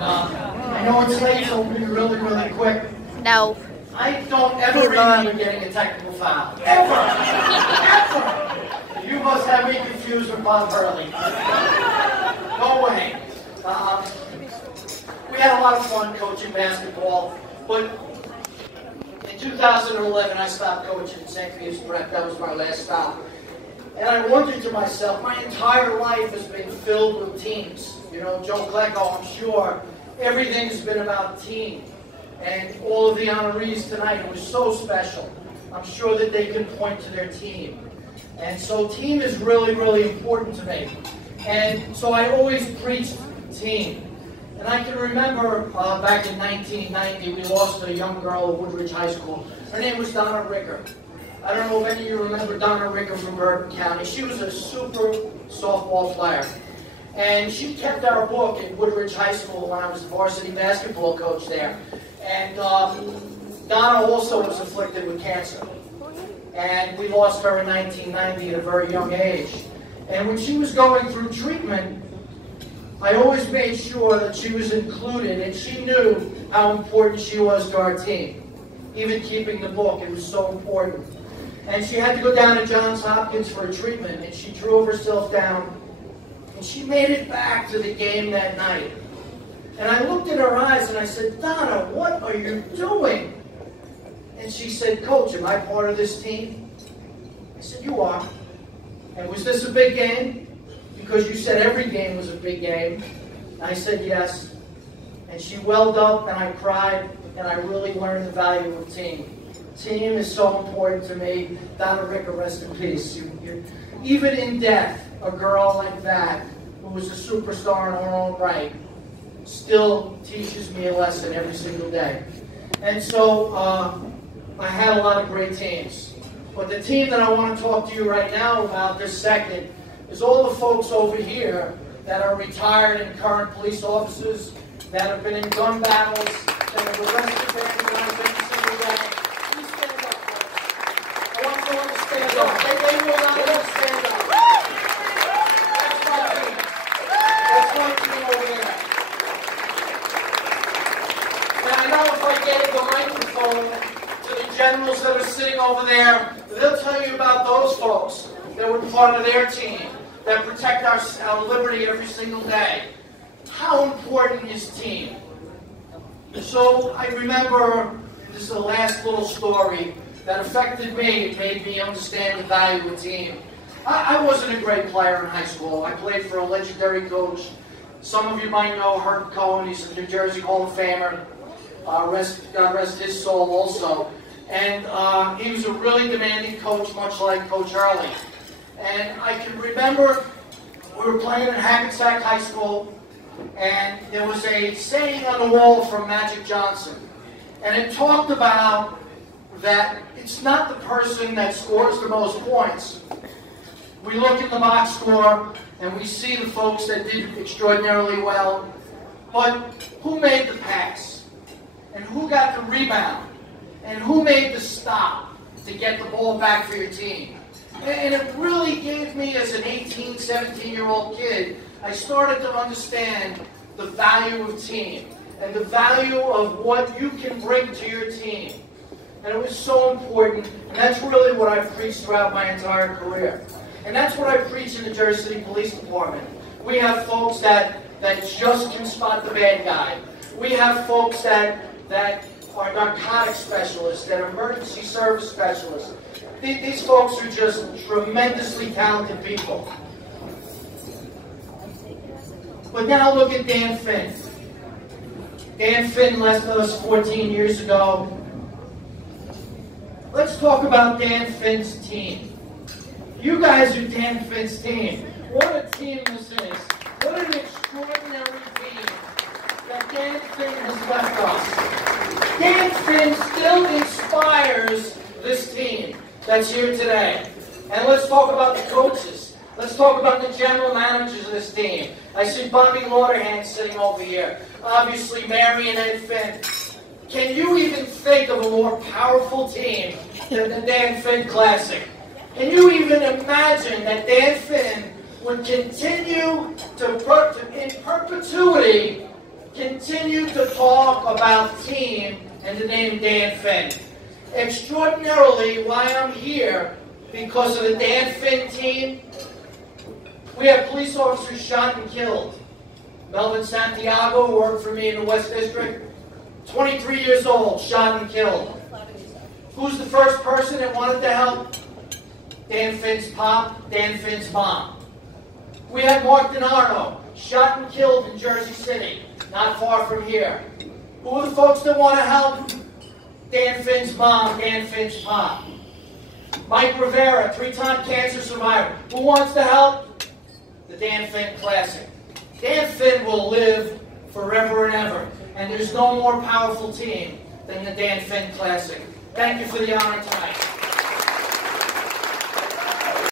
I know it's late, so we'll be really quick. No. I don't ever remember getting a technical foul. Ever! Ever! You must have me confused with Bob Hurley. No way. We had a lot of fun coaching basketball, but in 2011 I stopped coaching at St. Peter's Prep. That was my last stop. And I wondered to myself, my entire life has been filled with teams. You know, Joe Klecko, I'm sure, everything has been about team. And all of the honorees tonight, it was so special. I'm sure that they can point to their team. And so team is really important to me. And so I always preached team. And I can remember back in 1990, we lost a young girl at Woodridge High School. Her name was Donna Ricker. I don't know if any of you remember Donna Ricker from Bourbon County. She was a super softball player. And she kept our book at Woodridge High School when I was the varsity basketball coach there. And Donna also was afflicted with cancer. And we lost her in 1990 at a very young age. And when she was going through treatment, I always made sure that she was included, and she knew how important she was to our team. Even keeping the book, it was so important. And she had to go down to Johns Hopkins for a treatment, and she drove herself down, and she made it back to the game that night. And I looked in her eyes and I said, Donna, what are you doing? And she said, Coach, am I part of this team? I said, you are. And was this a big game? Because you said every game was a big game. And I said, yes. And she welled up and I cried, and I really learned the value of team. Team is so important to me. Donna Ricker, rest in peace. Even in death, a girl like that, who was a superstar in her own right, still teaches me a lesson every single day. And so I had a lot of great teams. But the team that I want to talk to you right now about this second is all the folks over here that are retired and current police officers, that have been in gun battles, that have arrested vandalized every single day. Please stand up, folks. I want someone to stand up. They will not let us stand up. That's my team. That's my team over there. Now, I know if I get the microphone to the generals that are sitting over there, they'll tell you about those folks that were part of their team, that protect our liberty every single day. How important is team? So I remember, this is the last little story that affected me. It made me understand the value of team. I wasn't a great player in high school. I played for a legendary coach. Some of you might know Herb Cohen. He's a New Jersey Hall of Famer. God rest his soul also. And he was a really demanding coach, much like Coach Hurley. And I can remember we were playing at Hackensack High School, and there was a saying on the wall from Magic Johnson. And it talked about that it's not the person that scores the most points. We look at the box score, and we see the folks that did extraordinarily well, but who made the pass? And who got the rebound? And who made the stop to get the ball back for your team? And it really gave me, as an 18, 17-year-old kid, I started to understand the value of team and the value of what you can bring to your team. And it was so important, and that's really what I preached throughout my entire career. And that's what I preach in the Jersey City Police Department. We have folks that just can spot the bad guy. We have folks that are narcotics specialists, that are emergency service specialists. These folks are just tremendously talented people. But now look at Dan Finn. Dan Finn left us 14 years ago. Let's talk about Dan Finn's team. You guys are Dan Finn's team. What a team this is. What an extraordinary team that Dan Finn has left us. Dan Finn still inspires this team that's here today. And let's talk about the coaches. Let's talk about the general managers of this team. I see Bobby Lauderhand sitting over here. Obviously, Mary and Ed Finn. Can you even think of a more powerful team than the Dan Finn Classic? Can you even imagine that Dan Finn would continue in perpetuity continue to talk about team and the name Dan Finn. Extraordinarily, why I'm here, because of the Dan Finn team, we have police officers shot and killed. Melvin Santiago, who worked for me in the West District, 23 years old, shot and killed. Who's the first person that wanted to help? Dan Finn's pop, Dan Finn's mom. We had Mark DiNardo, shot and killed in Jersey City, not far from here. Who are the folks that want to help? Dan Finn's mom, Dan Finn's pop. Mike Rivera, 3-time cancer survivor. Who wants to help? The Dan Finn Classic. Dan Finn will live forever and ever. And there's no more powerful team than the Dan Finn Classic. Thank you for the honor tonight.